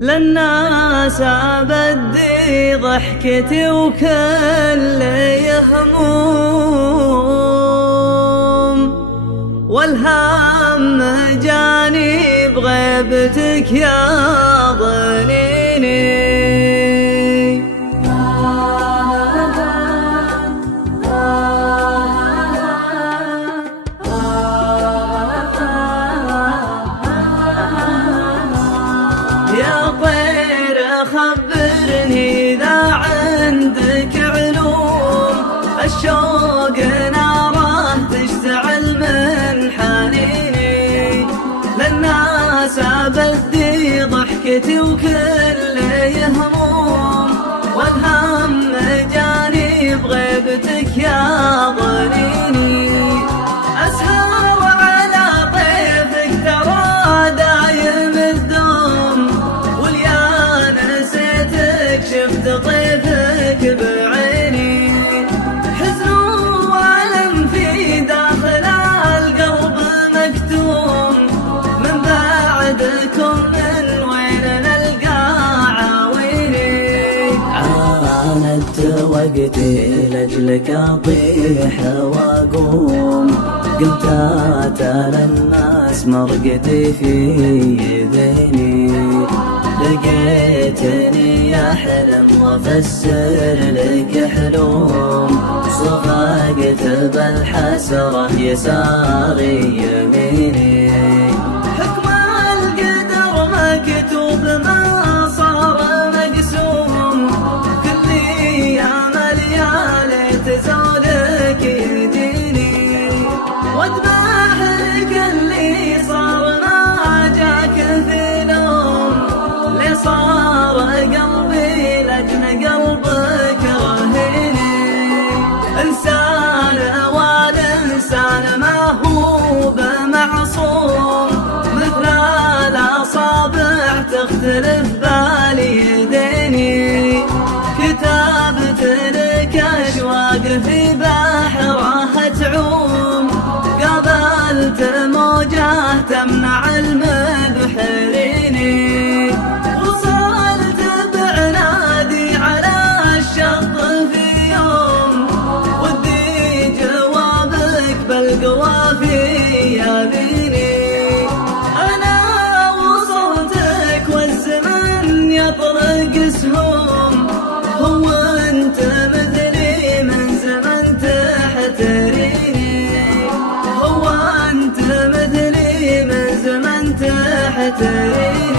للناس أبدي ضحكتي وكل يهموم، والهم جاني بغيبتك يا ضنيني. يا طير خبرني إذا عندك علوم، الشوق ناره تشتعل من حنيني. للناس أبدي ضحكتي وكل يهموم، والهم جاني بغيبتك يا ضنيني. أسهر على طيفك ترى دايم الدوم، شفت طيفك بعيني. حزن وألم في داخل القلب مكتوم، من بعدكم من وين نلقى عويني. عاندت وقتي لأجلك أطيح وأقوم، قمت أتالى الناس مرقتي في يديني. لقيتني أحلم وأفسر لك حلوم، صفقت بالحسرة يساري يميني. حكم القدر مكتوب ما صار مقسوم، كل أيام ليالي تزولك يجيني. واذبح لك اللي صار ما جاك في نوم، صار قلبي لجن قلبك رهيني. إنسان والإنسان ما هو بمعصوم، مثل الأصابع تختلف باليديني. كتبت لك أشواق في بحرها تعوم، قابلت موجة تمنع المبحريني. بالقوافي يا بيني أنا وصلتك والزمن يطرق سهوم، هو أنت مثلي من زمن تحتريني. هو أنت مثلي من زمن تحتريني.